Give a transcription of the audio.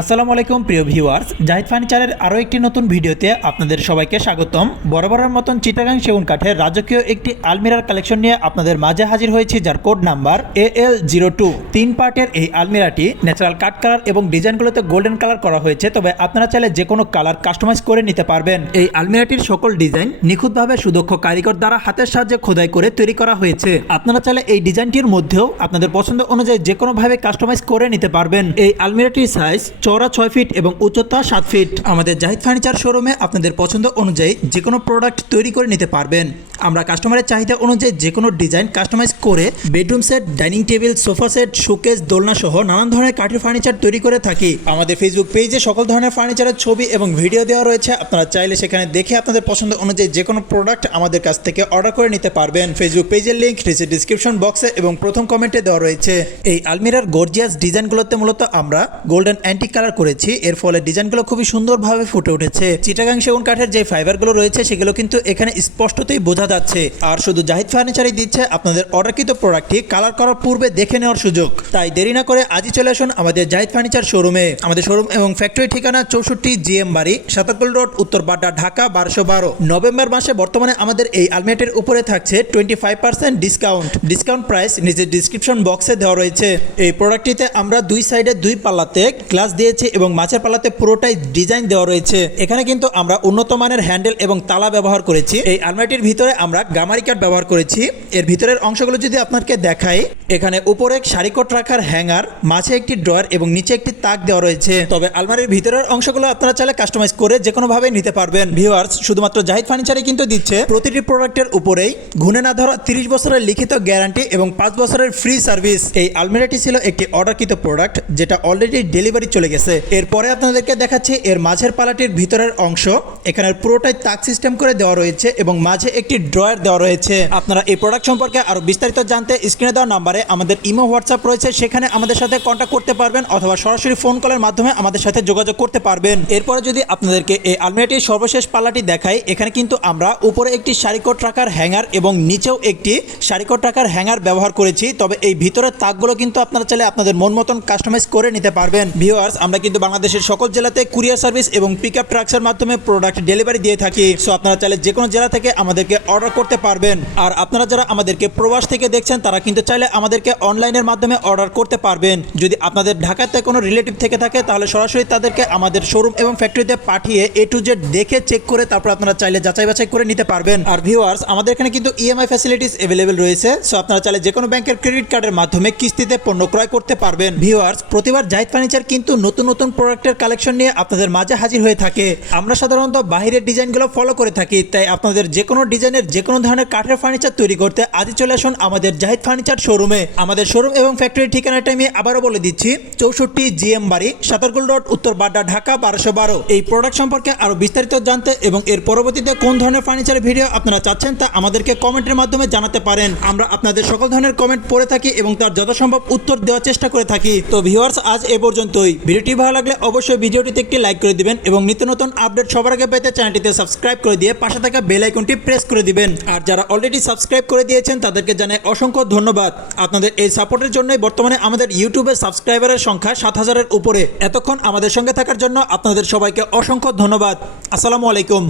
আসসালামু আলাইকুম, প্রিয় ভিউয়ার্স। জাহিদ ফার্নিচারের আরও একটি নতুন ভিডিওতে আপনাদের সবাইকে স্বাগতম। বরাবরের মতন চিটাগাং সেগুন কাঠের রাজকীয় একটি আলমিরার কালেকশন নিয়ে আপনাদের মাঝে হাজির হয়েছে, যার code number A L zero two তিন পার্টের এই আলমিরাটি ন্যাচারাল কাট কালার এবং ডিজাইনগুলোতে গোল্ডেন কালার করা হয়েছে, তবে আপনারা চাইলে যে কোনো কালার কাস্টমাইজ করে নিতে পারবেন। এই আলমিরাটির সকল ডিজাইন নিখুঁতভাবে সুদক্ষ কারিগর দ্বারা হাতের সাহায্যে খোদাই করে তৈরি করা হয়েছে। আপনারা চাইলে এই ডিজাইনটির মধ্যেও আপনাদের পছন্দ অনুযায়ী যে কোনোভাবে কাস্টমাইজ করে নিতে পারবেন। এই আলমিরাটির সাইজ চওড়া ছয় ফিট এবং উচ্চতা সাত ফিট। আমাদের জাহিদ ফার্নিচার শোরুমে আপনাদের পছন্দ অনুযায়ী যে কোনো প্রোডাক্ট তৈরি করে নিতে পারবেন। আমরা কাস্টমারের চাহিদা অনুযায়ী যে কোনো ডিজাইন কাস্টমাইজ করে bedroom set, dining table, sofa set, showcase, দোলনা সহ নানান ধরনের কাঠের ফার্নিচার তৈরি করে থাকি। আমাদের ফেসবুক পেজে সকল ধরনের ফার্নিচারের ছবি এবং ভিডিও দেওয়া রয়েছে। আপনারা চাইলে সেখানে দেখে আপনাদের পছন্দ অনুযায়ী যে কোনো প্রোডাক্ট আমাদের কাছ থেকে অর্ডার করে নিতে পারবেন। ফেসবুক পেজের লিঙ্ক নিচে ডিসক্রিপশন বক্সে এবং প্রথম কমেন্টে দেওয়া রয়েছে। এই আলমিরার গর্জিয়াস ডিজাইনগুলোতে মূলত আমরা গোল্ডেন অ্যান্টিক কালার করেছি, এর ফলে ডিজাইনগুলো খুবই সুন্দরভাবে ফুটে উঠেছে। চিটাগাং সেগুন কাঠের যে ফাইবারগুলো রয়েছে, সেগুলো কিন্তু এখানে স্পষ্টতই বোঝা যাচ্ছে। আর শুধু জাহিদ ফার্নিচারই দিচ্ছে, আপনাদের অর্ডারকৃত প্রোডাক্টটি কালার করার পূর্বে দেখে নেওয়ার সুযোগ। তাই দেরি না করে আজই চলে আসুন আমাদের জাহিদ ফার্নিচার শোরুমে আমাদের শোরুম এবং ফ্যাক্টরি ঠিকানা চৌষট্টি জিএম বাড়ি সাতাকুল রোড, উত্তর বাড্ডা, ঢাকা, বারোশো বারো। নভেম্বর মাসে বর্তমানে আমাদের এই আলমেটের উপরে থাকছে twenty five percent discount discount price নিজের ডিসক্রিপশন বক্সে দেওয়া রয়েছে। এই প্রোডাক্টটিতে আমরা দুই সাইডে দুই পাল্লাতে গ্লাস দিয়েছি এবং মাছের পালাতে পুরোটাই ডিজাইন দেওয়া রয়েছে। এখানে কিন্তু আমরা উন্নত মানের হ্যান্ডেল এবং তালা ব্যবহার করেছি। এই আলমারিটির ভিতরে আমরা গামারি কাঠ ব্যবহার করেছি। এর ভিতরের অংশগুলো যদি আপনাকে দেখাই, এখানে উপরে সারিকট রাখার হ্যাঙ্গার মাঝে একটি ড্রয়ার এবং নিচে একটি তাক দেওয়া রয়েছে। তবে আলমারির ভিতরের অংশগুলো আপনারা চাইলে কাস্টমাইজ করে যে কোনো ভাবে নিতে পারবেন। ভিউয়ার্স শুধুমাত্র জাহিদ ফার্নিচারে কিন্তু দিচ্ছে। প্রতিটি প্রোডাক্টের উপরেই ঘুনে না ধরা তিরিশ বছরের লিখিত গ্যারান্টি এবং পাঁচ বছরের ফ্রি সার্ভিস এই আলমিরাটি ছিল একটি অর্ডারকৃত প্রোডাক্ট যেটা অলরেডি ডেলিভারি চলে গেছে। এরপরে আপনাদেরকে দেখাচ্ছি, এর মাঝের পালাটির ভিতরের অংশ। এখানে পুরোটাই তাক সিস্টেম করে দেওয়া রয়েছে এবং মাঝে একটি ড্রয়ার দেওয়া রয়েছে। আপনারা এই প্রোডাক্ট সম্পর্কে আরও বিস্তারিত জানতে স্ক্রিনে দেওয়া নাম্বারে আমাদের ইমো হোয়াটসঅ্যাপ রয়েছে। সেখানে আমাদের সাথে কন্ট্যাক্ট করতে পারবেন অথবা সরাসরি ফোন কলের মাধ্যমে আমাদের সাথে যোগাযোগ করতে পারবেন। এরপরে যদি আপনাদেরকে এই আলমিরাটির সর্বশেষ পাল্লাটি দেখাই, এখানে কিন্তু আমরা উপরে একটি সারিকট রাখার হ্যাঙ্গার এবং নিচেও একটি সারিকট রাখার হ্যাঙ্গার ব্যবহার করেছি। তবে এই ভিতরের তাকগুলো কিন্তু আপনারা চাইলে আপনাদের মন মতন কাস্টমাইজ করে নিতে পারবেন। ভিউয়ার্স আমরা কিন্তু বাংলাদেশের সকল জেলাতে কুরিয়ার সার্ভিস এবং পিক আপ ট্রাক্সের মাধ্যমে প্রোডাক্ট ডেলিভারি দিয়ে থাকি। সো আপনারা চাইলে যে কোনো জেলা থেকে আমাদেরকে অর্ডার করতে পারবেন। আর আপনারা যারা আমাদেরকে প্রবাস থেকে দেখছেন, তারা কিন্তু চাইলে আমাদেরকে অনলাইনের মাধ্যমে অর্ডার করতে পারবেন। যদি আপনাদের ঢাকাতে কোনো রিলেটিভ থেকে থাকে, তাহলে সরাসরি তাদেরকে আমাদের শোরুম এবং ফ্যাক্টরিতে পাঠিয়ে এ টু জেড দেখে চেক করে তারপর আপনারা চাইলে যাচাই বাছাই করে নিতে পারবেন। আর ভিউয়ার্স আমাদের এখানে কিন্তু ইএমআই ফ্যাসিলিটিস অ্যাভেলেবেল রয়েছে। সো আপনারা চাইলে যে কোনো ব্যাংকের ক্রেডিট কার্ডের মাধ্যমে কিস্তিতে পণ্য ক্রয় করতে পারবেন। ভিউয়ার্স প্রতিবার জাহিদ ফার্নিচার কিন্তু নতুন নতুন প্রোডাক্টের কালেকশন নিয়ে আপনাদের মাঝে হাজির হয়ে থাকে। আমরা সাধারণত বাহিরের ডিজাইনগুলো ফলো করে থাকি, তাই আপনাদের যে কোনো ডিজাইনের যে কোনো ধরনের কাঠের ফার্নিচার তৈরি করতে আজই চলে আসুন আমাদের জাহিদ ফার্নিচার শোরুমে আমাদের শোরুম এবং ফ্যাক্টরির ঠিকানাটা আমি আবারও বলে দিচ্ছি, চৌষট্টি জিএম বাড়ি সাতারগুল রোড উত্তর বাড্ডা, ঢাকা, বারোশো বারো। এই প্রোডাক্ট সম্পর্কে আরও বিস্তারিত জানতে এবং এর পরবর্তীতে কোন ধরনের ফার্নিচারের ভিডিও আপনারা চাচ্ছেন তা আমাদেরকে কমেন্টের মাধ্যমে জানাতে পারেন। আমরা আপনাদের সকল ধরনের কমেন্ট পড়ে থাকি এবং তার যথাসম্ভব উত্তর দেওয়ার চেষ্টা করে থাকি। তো ভিউয়ার্স আজ এ পর্যন্তই। ভিডিওটি ভালো লাগলে অবশ্যই ভিডিওটিতে একটি লাইক করে দিবেন এবং নিত্য নতুন আপডেট সবার আগে পেতে চ্যানেলটিতে সাবস্ক্রাইব করে দিয়ে পাশে থাকা বেল আইকনটি প্রেস করে দিবেন। আর যারা অলরেডি সাবস্ক্রাইব করে দিয়েছেন, তাদেরকে জানাই অসংখ্য ধন্যবাদ। আপনাদের এই সাপোর্টের জন্যই বর্তমানে আমাদের ইউটিউবে সাবস্ক্রাইবারের সংখ্যা সাত হাজারের উপরে। এতক্ষণ আমাদের সঙ্গে থাকার জন্য আপনাদের সবাইকে অসংখ্য ধন্যবাদ। আসসালামু আলাইকুম।